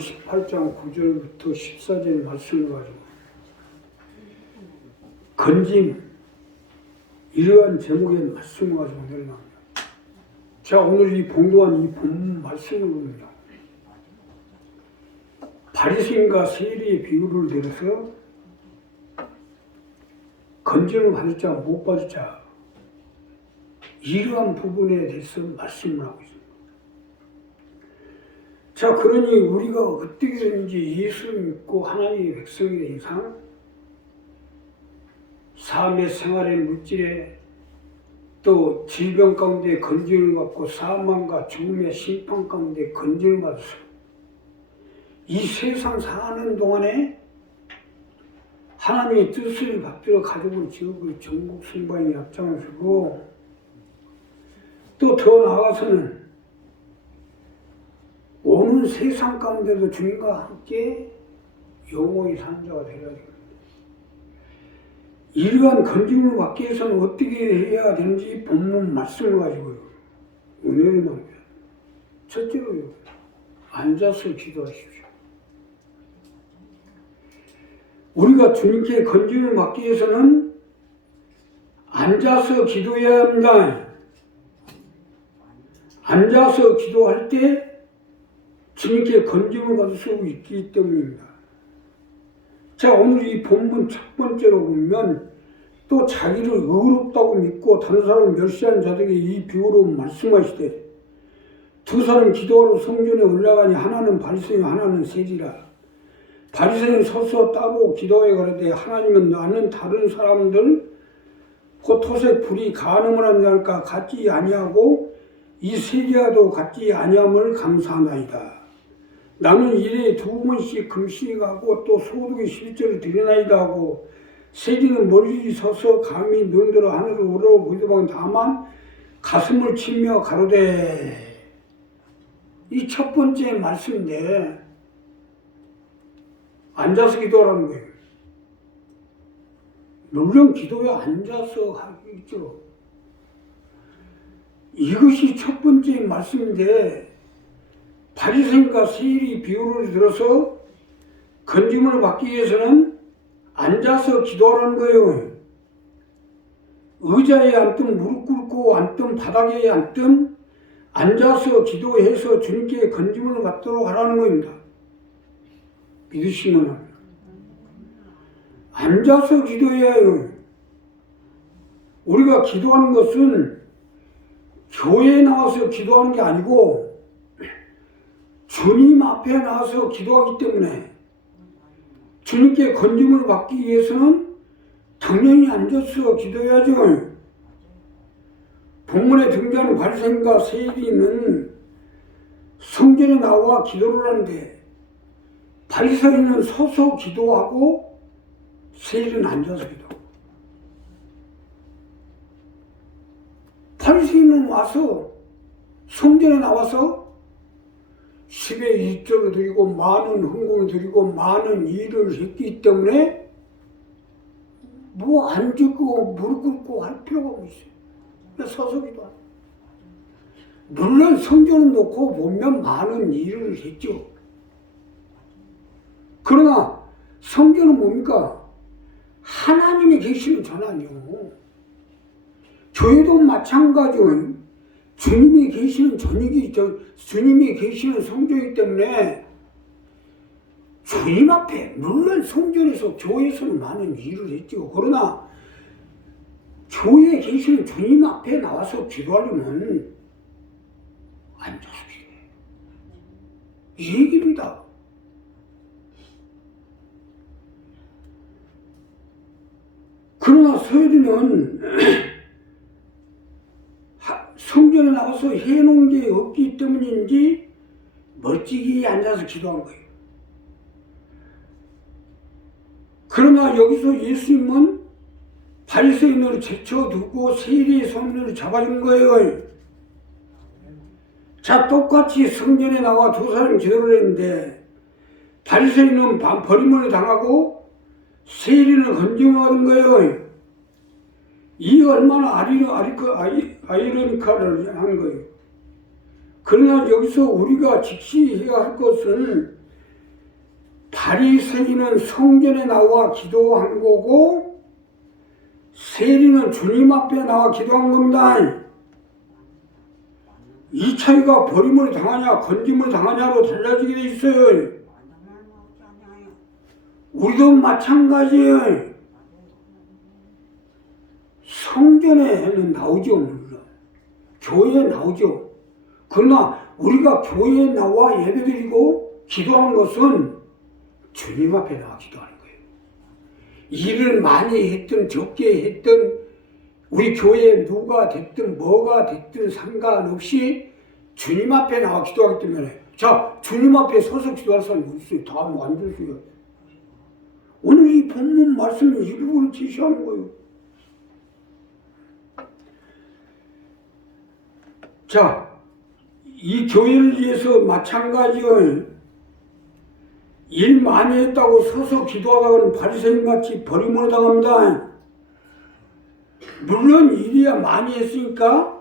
18장 9절부터 14절 말씀을 가지고 건짐 이러한 제목의 말씀을 가지고 내려갑니다. 자, 오늘 이 봉도한 이 본문 말씀을 보면요, 바리새인과 세리의 비유를 들어서 건짐을 받을 자 못 받을 자 이러한 부분에 대해서 말씀을 하고 있습니다. 자, 그러니 우리가 어떻게든지 예수를 믿고 하나님의 백성이 된 이상 삶의 생활의 물질에 또 질병 가운데 건짐을 받고 사망과 죽음의 심판 가운데 건짐을 받아서 이 세상 사는 동안에 하나님의 뜻을 받들어 가족을 지으고 전국 승방에 앞장을 서고 또 더 나아가서는 오는 세상 가운데도 주님과 함께 영원히 사는 자가 되어야 됩니다. 이러한 건짐을 받기 위해서는 어떻게 해야 되는지 본문 말씀을 가지고 은혜를 받습니다. 첫째로요, 앉아서 기도하십시오. 우리가 주님께 건짐을 받기 위해서는 앉아서 기도해야 합니다. 앉아서 기도할 때 주님께 건짐을 받을 수 있기 때문입니다. 자, 오늘 이 본문 첫 번째로 보면 또 자기를 의롭다고 믿고 다른 사람을 멸시하는 자들에게 이 비유로 말씀하시되 두 사람 기도하러 성전에 올라가니 하나는 바리새인 하나는 세리라. 바리새인은 서서 따로 기도하여 가로되 하나님은 나는 다른 사람들 곧 토색 불이 간음을 하는 자들과 같지 아니하고 이 세리와도 같지 아니함을 감사하나이다. 나는 일에 2번씩 금식하고 또 소득의 실제를 드리나이다 하고 세리는 멀리 서서 감히 눈들어 하늘을 우러보이더니 다만 가슴을 치며 가로되, 이 첫 번째 말씀인데 앉아서 기도하라는 거예요. 물론 기도야 앉아서 하겠죠. 이것이 첫 번째 말씀인데 바리새인과 세리 비유를 들어서 건짐을 받기 위해서는 앉아서 기도하라는 거예요. 의자에 앉든 무릎 꿇고 앉든 바닥에 앉든 앉아서 기도해서 주님께 건짐을 받도록 하라는 겁니다. 믿으시면 합니다. 앉아서 기도해야 해요. 우리가 기도하는 것은 교회에 나와서 기도하는 게 아니고 주님 앞에 나와서 기도하기 때문에 주님께 건짐을 받기 위해서는 당연히 앉아서 기도해야죠. 본문에 등장하는 바리새인과 세리는 성전에 나와 기도를 하는데 바리새인은 서서 기도하고 세리는 앉아서 기도하고, 바리새인은 와서 성전에 나와서 10의 1조를 드리고 많은 헌금을 드리고 많은 일을 했기 때문에 뭐 앉고 무릎 꿇고 할 필요가 없어요. 그냥 서서 기도하죠. 물론 성전을 놓고 보면 많은 일을 했죠. 그러나 성전은 뭡니까? 하나님이 계시는 전환이요. 교회도 마찬가지요. 주님이 계시는 주님이 계시는 성전이기 때문에 주님 앞에, 물론 성전에서 교회에서는 많은 일을 했죠. 그러나 교회에 계시는 주님 앞에 나와서 기도하려면 앉아서 기도해요. 이 얘기입니다. 그러나 세리는 성전에 나가서 해놓은 게 없기 때문인지 멀찍이 앉아서 기도한 거예요. 그러나 여기서 예수님은 바리새인을 제쳐두고 세리의 손을 잡아준 거예요. 자, 똑같이 성전에 나와 두 사람이 기도를 했는데 바리새인은 버림을 당하고 세리는 건짐을 받은 거예요. 이 얼마나 아이러니컬을 한 거예요. 그러나 여기서 우리가 직시해야 할 것은 바리새인은 성전에 나와 기도한 거고 세리는 주님 앞에 나와 기도한 겁니다. 이 차이가 버림을 당하냐 건짐을 당하냐로 달라지게 돼 있어요. 우리도 마찬가지예요. 성전에는 나오죠. 물론 교회에 나오죠. 그러나 우리가 교회에 나와 예배드리고 기도하는 것은 주님 앞에 나와 기도하는 거예요. 일을 많이 했든 적게 했든 우리 교회에 누가 됐든 뭐가 됐든 상관없이 주님 앞에 나와 기도하기 때문에 자 주님 앞에 서서 기도할 사람이 어디 있어요? 다 앉으세요. 오늘 이 본문 말씀은 이 부분을 제시하는 거예요. 자, 이 교회를 위해서 마찬가지로 일 많이 했다고 서서 기도하다가는 바리새인같이 버림을 당합니다. 물론 일이야 많이 했으니까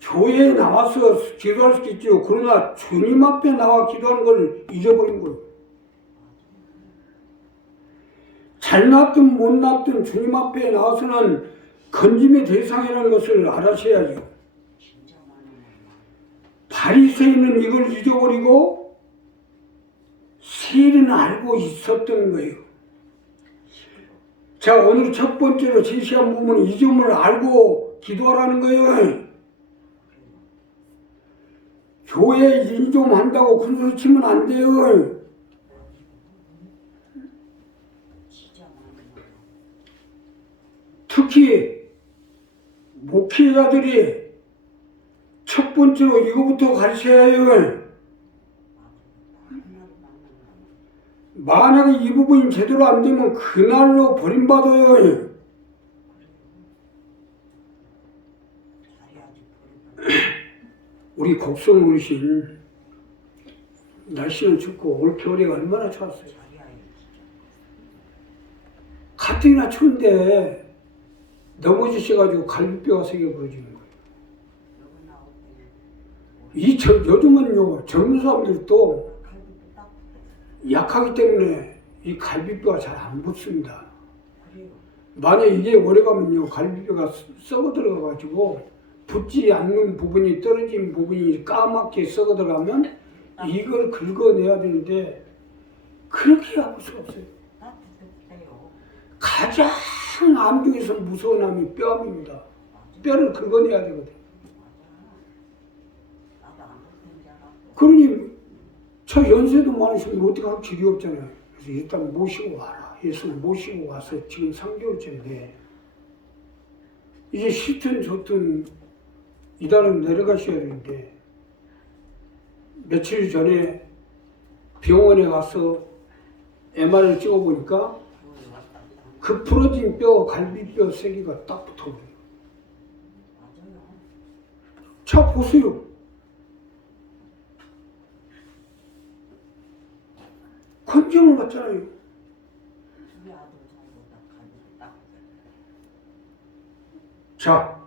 교회에 나와서 기도할 수 있죠. 그러나 주님 앞에 나와 기도하는 걸 잊어버린 거예요. 잘났든 못났든 주님 앞에 나와서는 건짐의 대상이라는 것을 알아셔야죠. 바리새인은 이걸 잊어버리고 세리는 알고 있었던 거예요. 자, 오늘 첫 번째로 제시한 부분은 이 점을 알고 기도하라는 거예요. 교회 일 좀 한다고 큰 소리 치면 안 돼요. 특히 목회자들이 첫 번째로 이거부터 가르쳐야 해요. 만약에 이 부분이 제대로 안 되면 그날로 버림받아요. 우리 곡성 어르신 날씨는 춥고 올 겨울이 얼마나 추웠어요. 가뜩이나 추운데 넘어지셔가지고 갈비뼈가 세게 부러지는 거예요. 요즘은요 젊은 사람들도 약하기 때문에 이 갈비뼈가 잘 안 붙습니다. 만약 이게 오래가면요 갈비뼈가 썩어 들어가가지고 붙지 않는 부분이 떨어진 부분이 까맣게 썩어 들어가면 이걸 긁어내야 되는데 그렇게 아플 수가 없어요. 가장 암 중에서 무서운 암이 뼈암입니다. 뼈를 긁어내야 되거든요. 그러니 저 연세도 많으시면 어떻게 할 길이 없잖아요. 그래서 일단 모시고 와라. 예수를 모시고 와서 지금 3개월째인데 이제 싫든 좋든 이달은 내려가셔야 되는데 며칠 전에 병원에 가서 MR을 찍어보니까 그 부러진 뼈, 갈비뼈 3개가 딱 붙어버려요. 자, 보세요. 건증을 받잖아요. 자,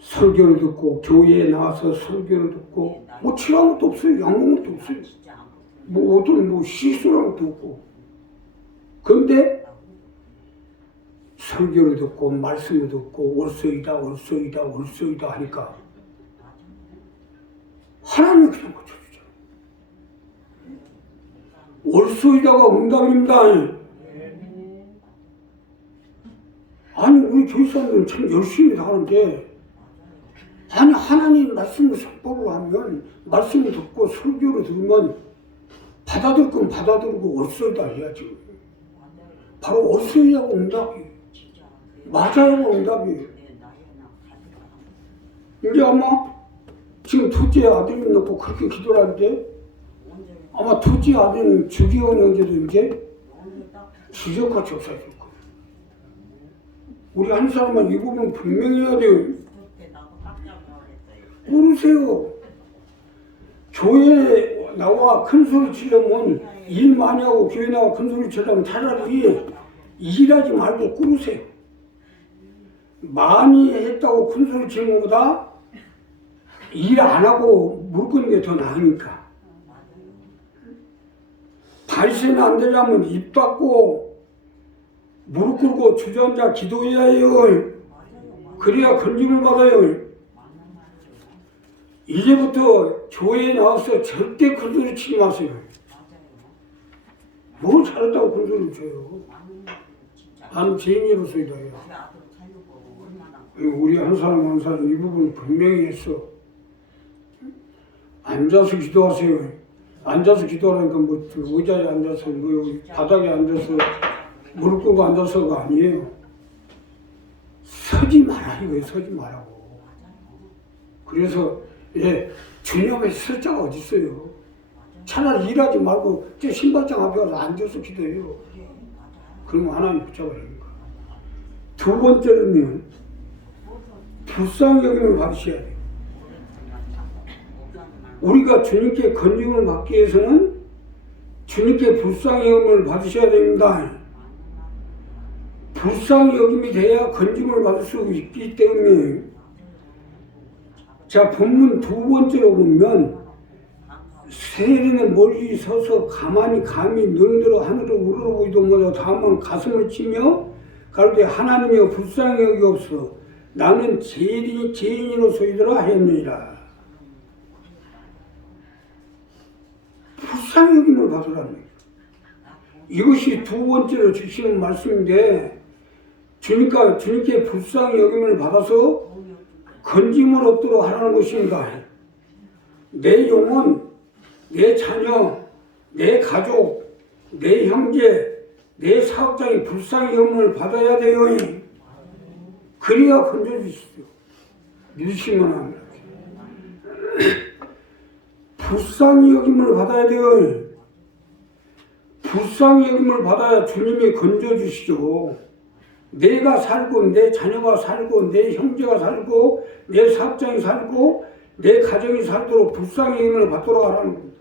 설교를 듣고 교회에 나와서 설교를 듣고 뭐 치료한 것도 없어요. 양봉 것도 없어요. 뭐 어떤 시술한 것도 없고. 그런데 설교를 듣고 말씀을 듣고 올소이다 올소이다 올소이다 하니까 하나님이 그냥 고쳐주죠. 올소이다가 응답입니다. 아니 우리 교회 사람들은 참 열심히 하는데 아니 하나님 말씀을 선포를 하면 말씀을 듣고 설교를 들으면 받아들 건 받아들고 올소이다 해야지. 바로 올소이다가 응답이에요. 맞아요, 응답이에요. 이제 아마 지금 둘째 아들을 놓고 그렇게 기도를 하는데 아마 둘째 아들은 주기원 형제도 이제 기적같이 없어질 거예요. 우리 한 사람은 이 부분 분명히 해야 돼요. 모르세요. 교회에 나와 큰 소리 치려면 일 많이 하고 교회 나와 큰 소리 치려면 차라리 일하지 말고 꾸르세요. 많이 했다고 큰 소리 치는 것보다 일 안 하고 물 끄는 게 더 나으니까. 바리새인 안 되려면 입 닫고 무릎 꿇고 주저앉아 기도해야 해요. 그래야 건짐을 받아요. 이제부터 교회에 나와서 절대 큰 소리 치지 마세요. 뭘 잘했다고 큰 소리 쳐요. 나는 죄인으로서이다요. 우리 한 사람 한 사람 이 부분 분명히 했어. 앉아서 기도하세요. 앉아서 기도하니까 뭐 의자에 앉아서 뭐 바닥에 앉아서 무릎 꿇고 앉아서가 아니에요. 서지 마라 이거예요. 서지 말라고. 그래서 주님 앞에 설 자가 어디 있어요. 차라리 일하지 말고 저 신발장 앞에 가서 앉아서 기도해요. 그러면 하나님 붙잡아버립니다. 두 번째는요, 불쌍히 여김을 받으셔야 돼요. 우리가 주님께 건짐을 받기 위해서는 주님께 불쌍히 여김을 받으셔야 됩니다. 불쌍히 여김이 돼야 건짐을 받을 수 있기 때문에, 자, 본문 두 번째로 보면 세리는 멀리 서서 가만히 감히 눈으로 하늘을 우러러보지도 못하고 다만 가슴을 치며 가로되 하나님이여 불쌍히 여기옵소서 나는 죄인으로서이더라 하였느니라. 불쌍히 여김을 받으라는 거예요. 이것이 두 번째로 주시는 말씀인데, 주님께 불쌍히 여김을 받아서 건짐을 얻도록 하라는 것입니다. 내 영혼, 내 자녀, 내 가족, 내 형제, 내 사업장이 불쌍히 여김을 받아야 돼요. 그래야 건져주시죠. 믿으시면 합니다. 불쌍히 여김을 받아야 돼요. 불쌍히 여김을 받아야 주님이 건져주시죠. 내가 살고 내 자녀가 살고 내 형제가 살고 내 사업장이 살고 내 가정이 살도록 불쌍히 여김을 받도록 하라는 겁니다.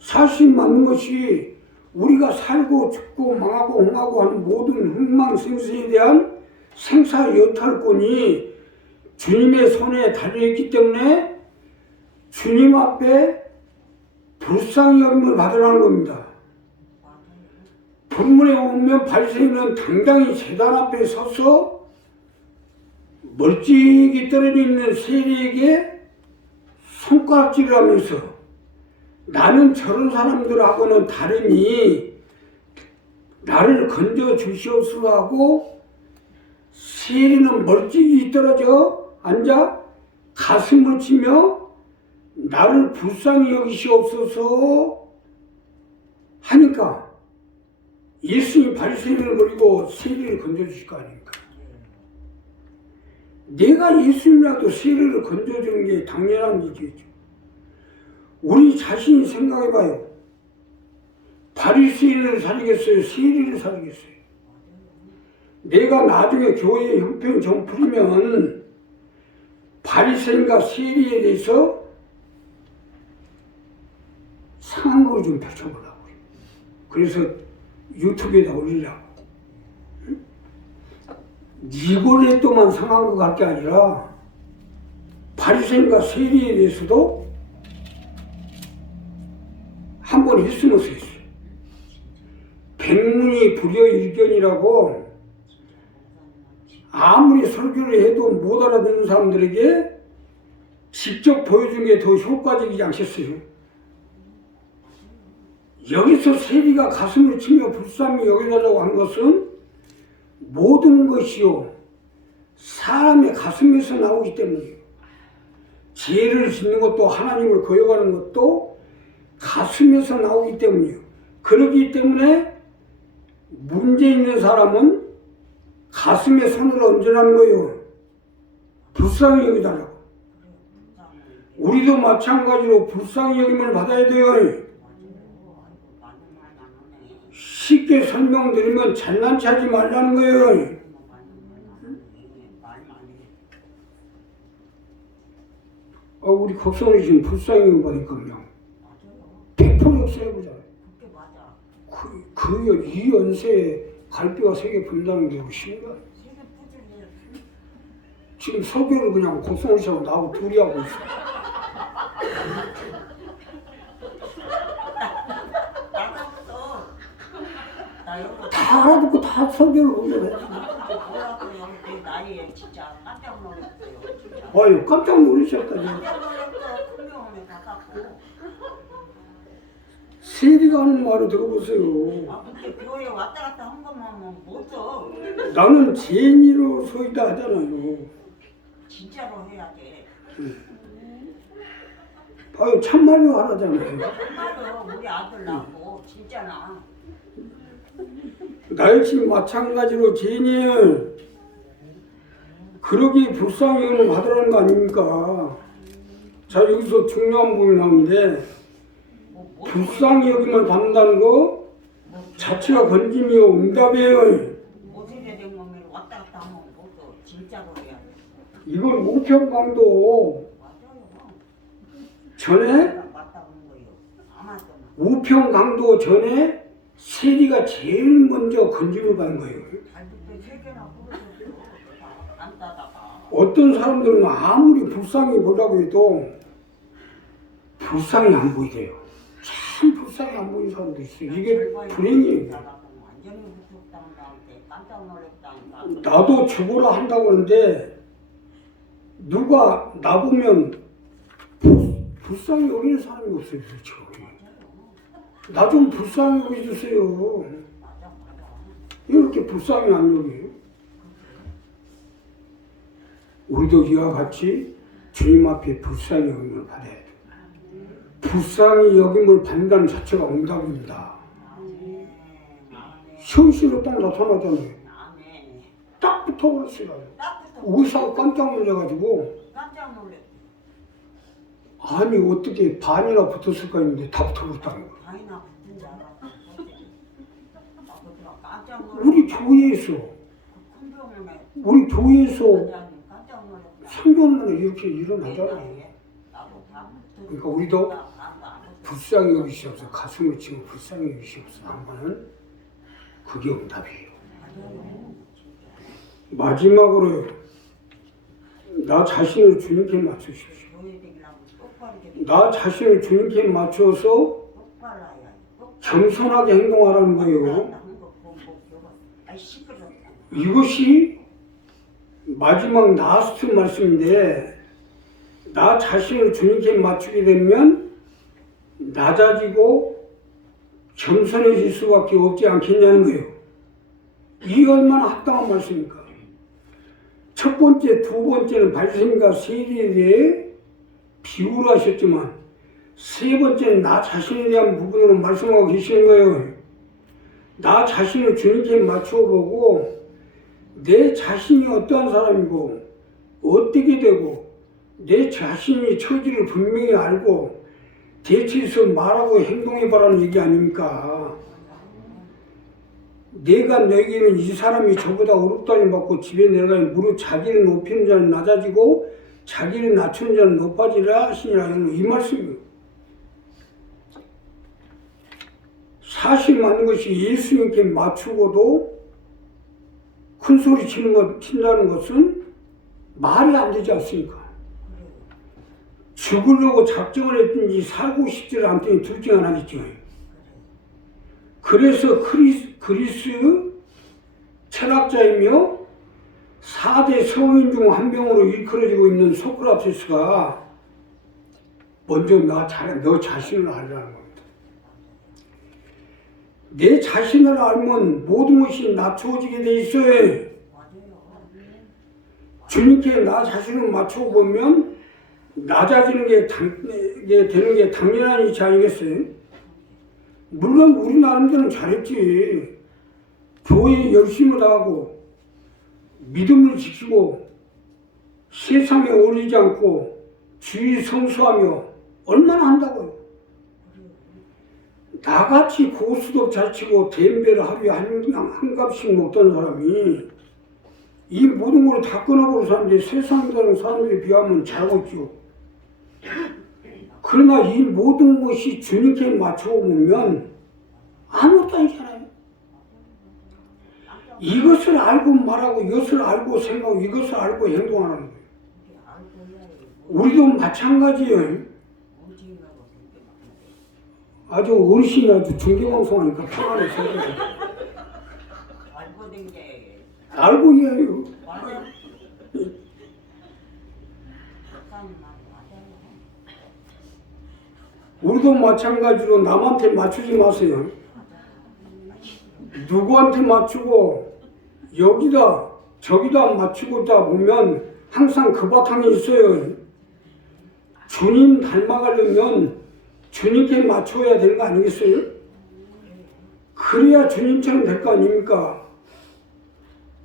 사실 맞는 것이 우리가 살고 죽고 망하고 홍하고 하는 모든 흥망생생에 대한 생사여탈권이 주님의 손에 달려있기 때문에 주님 앞에 불쌍히 여김을 받으라는 겁니다. 본문에 오면 바리새인은 당당히 제단 앞에 서서 멀찍이 떨어져 있는 세리에게 손가락질을 하면서 나는 저런 사람들하고는 다르니 나를 건져 주시옵소서 하고 세리는 멀찍이 떨어져 앉아 가슴을 치며 나를 불쌍히 여기시옵소서 하니까 예수님이 바리새인을 버리고 세리를 건져주실 거 아닙니까? 내가 예수님이라도 세리를 건져주는 게 당연한 일이죠. 우리 자신이 생각해봐요. 바리새인을 살리겠어요? 세리를 살리겠어요? 내가 나중에 교회의 형편 좀 풀리면 바리새인과 세리에 대해서 상황을 좀 펼쳐보려고요. 그래서 유튜브에다 올리려고. 니골레또만 상한 것 같게 아니라 바리새인과 세리에 대해서도 한 번 했으면서 했어요. 백문이 불여일견이라고 아무리 설교를 해도 못 알아듣는 사람들에게 직접 보여준 게 더 효과적이지 않겠어요? 여기서 세리가 가슴을 치며 불쌍히 여겨달라고 하는 것은 모든 것이요 사람의 가슴에서 나오기 때문이에요. 죄를 짓는 것도 하나님을 거역하는 것도 가슴에서 나오기 때문이에요. 그렇기 때문에 문제 있는 사람은 가슴에 손을 얹으라는 거예요. 불쌍히 여기달라고. 우리도 마찬가지로 불쌍히 여김을 받아야 돼요. 쉽게 설명드리면 잘난 체하지 말라는 거예요. 우리 걱정이 지금 불쌍히 여김 받으니까요. 100% 역사해보잖아요. 이 연세에 갈비가 3개 분다는 게 쉬운가? 지금 설교를 그냥 곡성을 씨하고 나하고 둘이 하고 있어. 다 설교를 오늘 했어. 뭐라고요? 내 나이에 진짜 깜짝 놀랐어요. 진짜. 아유, 깜짝 놀라셨다. 깜짝 놀랐어. 큰 병원에 가갖고. 세리가 하는 말을 들어보세요. 아 근데 교회 왔다 갔다 한 것만 못 써. 나는 죄인으로 서있다 하잖아요. 진짜로 해야 돼. 아유, 참말로 하라잖아요. 정말로 우리 아들 낳고 진짜나. 나 역시 마찬가지로 죄인이에요. 그러기에 불쌍히 여김을 받으라는 거 아닙니까? 자, 여기서 중요한 부분이 나오는데 불쌍히 여김을 받는다는 거 자체가 건짐이요 응답이에요. 못하게 된 몸에 왔다 갔다 하면 못 써. 진짜로 해야 돼. 이걸 우평강도 맞아요. 전에 맞다 그런 거예요. 아마도. 우평강도 전에 세리가 제일 먼저 건짐을 받는 거예요. 달빛에 세 개나 부러졌어. 안 따다가. 어떤 사람들은 아무리 불쌍히 보려고 해도 불쌍히 안 보이대요. 참 불쌍히 안 보이는 사람도 있어요. 이게 불행이에요. 완전히 후폭당한테 깜짝 놀랐다니까. 나도 죽으라 한다고 하는데 누가 나보면 불쌍히 여기는 사람이 없어요. 그렇죠. 나 좀 불쌍히 여기주세요. 맞아. 이렇게 불쌍히 안 여겨요. 우리도 이와 같이 주님 앞에 불쌍히 여김을 받아야 돼요. 불쌍히 여김을 받는다는 자체가 응답입니다. 현실로 딱 나타나잖아요. 딱 붙어버렸어요. 의사가 깜짝 놀라가지고 깜짝 놀랐어. 아니 어떻게 반이나 붙었을까 했는데 다 붙어버렸다는 거예요. 다이나 붙은 줄 알았어. 깜짝 놀랐어. 우리 교회에서 큰 병원에 우리 교회에서 깜짝 놀랐어. 3년 만에 이렇게 일어나잖아요. 나도 다 그러니까 우리도 불쌍히 여기시옵소서, 가슴을 치고 불쌍히 여기시옵소서 하면은 그게 응답이에요. 마지막으로 나 자신을 주님께 맞추십시오. 나 자신을 주님께 맞춰서 겸손하게 행동하라는 거예요. 이것이 마지막 라스트 말씀인데 나 자신을 주님께 맞추게 되면 낮아지고 겸손해질 수밖에 없지 않겠냐는 거예요. 이게 얼마나 합당한 말씀입니까? 첫 번째, 두 번째는 발생과 세리에 대해 비유를 하셨지만 세 번째는 나 자신에 대한 부분으로 말씀하고 계시는 거예요. 나 자신을 주님께 맞춰보고 내 자신이 어떠한 사람이고 어떻게 되고 내 자신이 처지를 분명히 알고 대처해서 말하고 행동해보라는 얘기 아닙니까? 내가 너에게는 이 사람이 저보다 어렵다니 받고 집에 내려가면 무릇 자기를 높이는 자는 낮아지고 자기를 낮추는 자는 높아지라 하시니라 이 말씀이에요. 사실 맞는 것이 예수님께 맞추고도 큰 소리 친다는 것은 말이 안 되지 않습니까? 죽으려고 작정을 했든지 살고 싶지 않더니 둘 중 하나겠죠. 그래서 그리스 철학자이며 4대 성인 중 한 명으로 일컬어지고 있는 소크라테스가 먼저 너 자신을 알라는 겁니다. 내 자신을 알면 모든 것이 낮춰지게 돼 있어요. 주님께 나 자신을 맞춰보면 낮아지는 게 되는 게 당연한 일이 아니겠어요? 물론 우리 나름대로는 잘했지. 교회에 열심히 다하고 믿음을 지키고 세상에 어울리지 않고 주의 성수하며 얼마나 한다고요. 나같이 고수도 잘 치고 댐배를 하루에 한 값씩 먹던 사람이 이 모든 걸 다 끊어버린 사람들이 세상에 사는 사람들에 비하면 잘하고 있죠. 그러나 이 모든 것이 주님께 맞춰보면 아무것도 아니잖아요. 이것을 알고 말하고 이것을 알고 생각하고 이것을 알고 행동하는 거예요. 우리도 마찬가지예요. 아주 어르신이 아주 중계방송하니까 평안해서 알고 해요. 맞아요. 박사님 말이 맞아요. 우리도 마찬가지로 남한테 맞추지 마세요. 누구한테 맞추고 여기다 저기다 맞추고다 보면 항상 그 바탕에 있어요. 주님 닮아가려면 주님께 맞춰야 되는 거 아니겠어요? 그래야 주님처럼 될 거 아닙니까?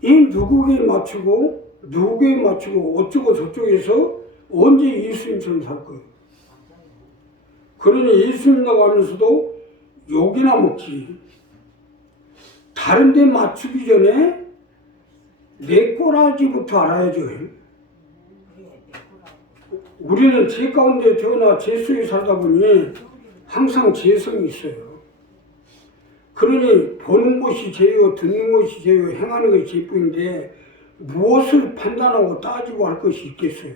이 누구에게 맞추고 누구에게 맞추고 어쩌고 저쩌고해서 언제 예수님처럼 살 거예요? 그러니 예수님이라고 하면서도 욕이나 먹지. 다른 데 맞추기 전에 내 꼬라지부터 알아야죠. 우리는 죄 가운데 태어나 죄 속에 살다 보니 항상 죄성이 있어요. 그러니 보는 것이 죄요, 듣는 것이 죄요, 행하는 것이 죄뿐인데 무엇을 판단하고 따지고 할 것이 있겠어요?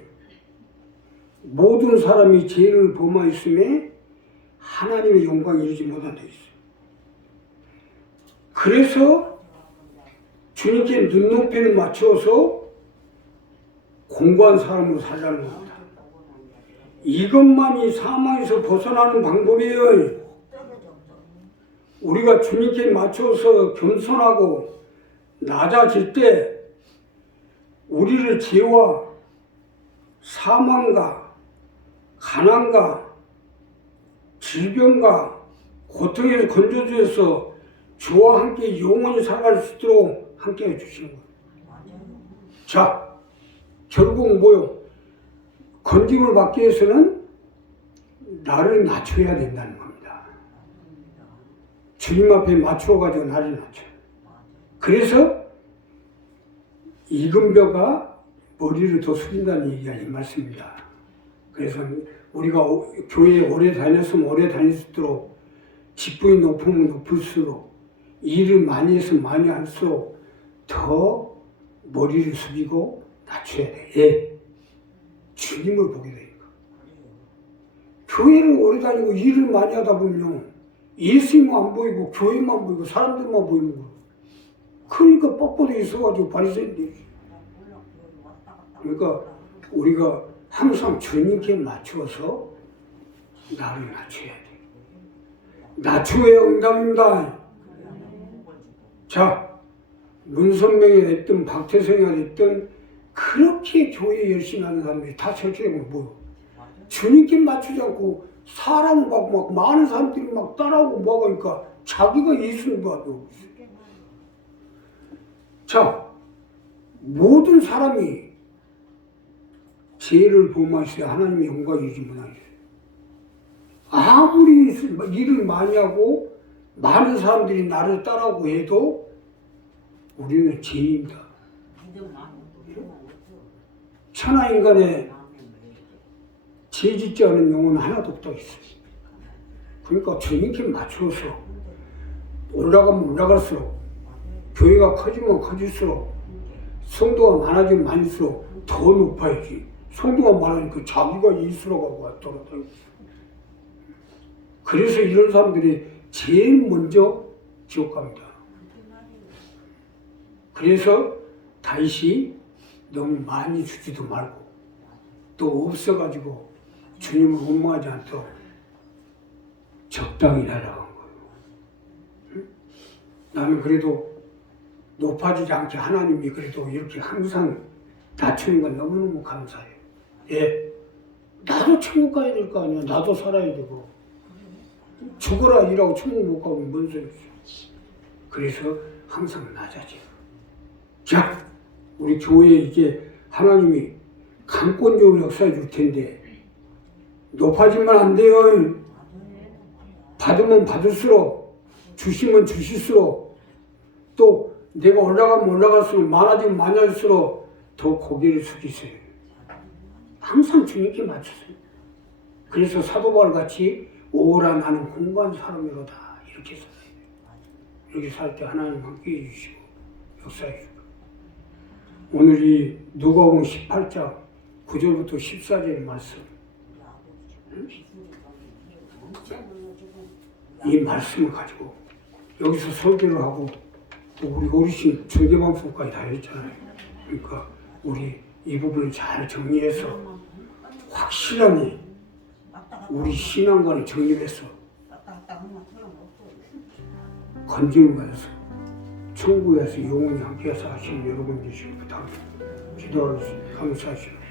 모든 사람이 죄를 범하였음에 하나님의 영광에 이르지 못한다 했어요. 그래서 주님께 눈높이를 맞춰서 공고한 사람으로 살라는 겁니다. 이것만이 사망에서 벗어나는 방법이에요. 우리가 주님께 맞춰서 겸손하고 낮아질 때 우리를 죄와 사망과 가난과 질병과 고통에서 건져주셔서 주와 함께 영원히 살아갈 수 있도록 함께 해주시는 거예요. 자, 결국 뭐요? 건짐을 받기 위해서는 나를 낮춰야 된다는 겁니다. 주님 앞에 맞추어가지고 나를 낮춰요. 그래서 익은 벼가 머리를 더 숙인다는 얘기가 이 말씀입니다. 그래서 우리가 교회에 오래 다녔으면 오래 다닐수록 직분이 높으면 높을수록 일을 많이 해서 많이 할수록 더 머리를 숙이고 낮춰야 돼. 예. 주님을 보게 되니까. 교회를 오래 다니고 일을 많이 하다 보면요. 예수님만 안 보이고 교회만 보이고 사람들만 보이는 거예요. 그러니까 뻣뻣하게 있어가지고 바리새인들이. 그러니까 우리가 항상 주님께 맞추어서 나를 낮춰야 돼. 낮추어야 응답입니다. 자, 문선명이 됐든 박태성이 됐든 그렇게 교회 열심히 하는 사람들이 다 철저하면 뭐요? 주님께 맞추지 않고 사람을 막 많은 사람들이 막 따라오고 뭐 하니까 자기가 예수님 봐도. 자, 모든 사람이 죄를 범하셔야 하나님의 영광이 주지 못하셔요. 아무리 일을 많이 하고 많은 사람들이 나를 따라오고 해도 우리는 죄인이다. 천하인간에 죄 짓지 않은 영혼은 하나도 없다고 했어요. 그러니까 주님께 맞춰서 올라가면 올라갈수록 교회가 커지면 커질수록 성도가 많아지면 많을수록 더 높아야지. 성도가 많으니까 자기가 예수라고 하고 돌아다니고. 그래서 이런 사람들이 제일 먼저 지옥 갑니다. 그래서 다시 너무 많이 주지도 말고 또 없어가지고 주님을 원망하지 않도록 적당히 날아간 거예요. 응? 나는 그래도 높아지지 않게 하나님이 그래도 이렇게 항상 낮추는 건 너무너무 감사해요. 예, 나도 천국 가야 될 거 아니야. 나도 살아야 되고. 죽어라 일하고 천국 못 가면 뭔 소리지. 그래서 항상 낮아져요. 자, 우리 교회에 이제 하나님이 강권적으로 역사해 줄 텐데 높아지면 안 돼요. 받으면 받을수록 주시면 주실수록 또 내가 올라가면 올라갈수록 많아지면 많아질수록 더 고개를 숙이세요. 항상 주님께 맞추세요. 그래서 사도 바울 같이 오라 나는 공부한 사람이로다 이렇게 살아야 돼요. 이렇게 살 때 하나님 함께 해주시고 역사해 주고. 오늘 이 누가복음 18장 9절부터 14절의 말씀. 이 말씀을 가지고 여기서 설교를 하고 또 우리 어르신 정계방송까지 다 했잖아요. 그러니까 우리 이 부분을 잘 정리해서 확실하게 왔다 갔다 우리 신앙관을 정립해서 왔다 갔다 하면 소용없고. 건짐을 받아서 천국에서 영원히 함께해서 하시는 여러분 되시길 부탁합니다. 기도하겠습니다. 감사하시오.